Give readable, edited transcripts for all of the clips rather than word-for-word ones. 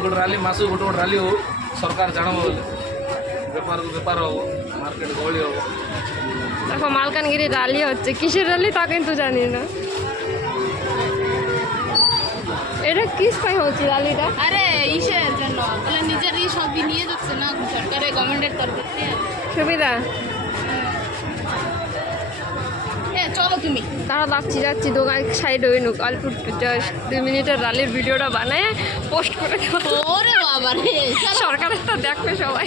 गोटे राली मस गोटे गोटे राली हो सरकार जानव बोले बेपार को बेपार हम मार्केट गहली हम देखो मालकानगिरी रैली होच्छे किसेर रैली ता किन्तु जानी ना এটা কিস পাই হচ্ছে র‍্যালিটা আরে ইসের জন্য বলে নিজেরই সব নিয়ে যাচ্ছে না সরকারের গভর্নমেন্টের তরফ থেকে সুবিধা চলো তুমি তারা যাচ্ছি দোকান সাইড হয়ে নুক অল্প 2 মিনিটের র‍্যালির ভিডিওটা বানায় পোস্ট করে দেবো ওরে বাবা রে সরকারের তো দেখবে সবাই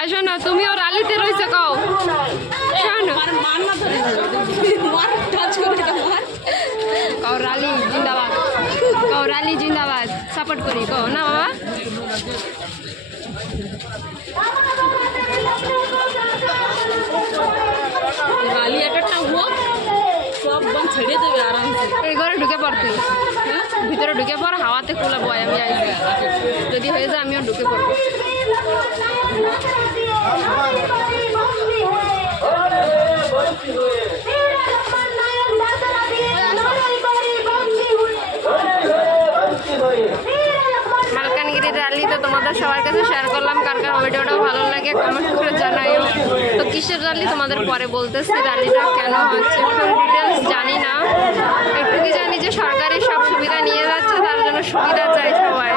আসো না তুমিও র‍্যালিতে রইছো কও শোনো কও র‍্যালি জিন্দাবাদ সাপোর্ট করি কও না বাবা রালি একটা হোক সব বন ছেড়ে দেবে আরামসে এই ঘরে ঢুকে পড় তুই ভিতরে ঢুকে পড় হাওয়াতে খোলা বয় আমি আইছি যদি হয়ে যায় আমিও ঢুকে পড়বো মালকানগিরি র‍্যালি তো তোমাদের সবার কাছে শেয়ার করলাম কার কার ভিডিওটা ভালো লাগে কমেন্ট করে জানাইও তো কিসের র‍্যালি তোমাদের পরে বলতেছি র‍্যালিটা কেন হচ্ছে ফুল ডিটেলস জানি না একটু কি জানি যে সরকারি সব সুবিধা নিয়ে যাচ্ছে তার জন্য সুবিধা চাই সবাই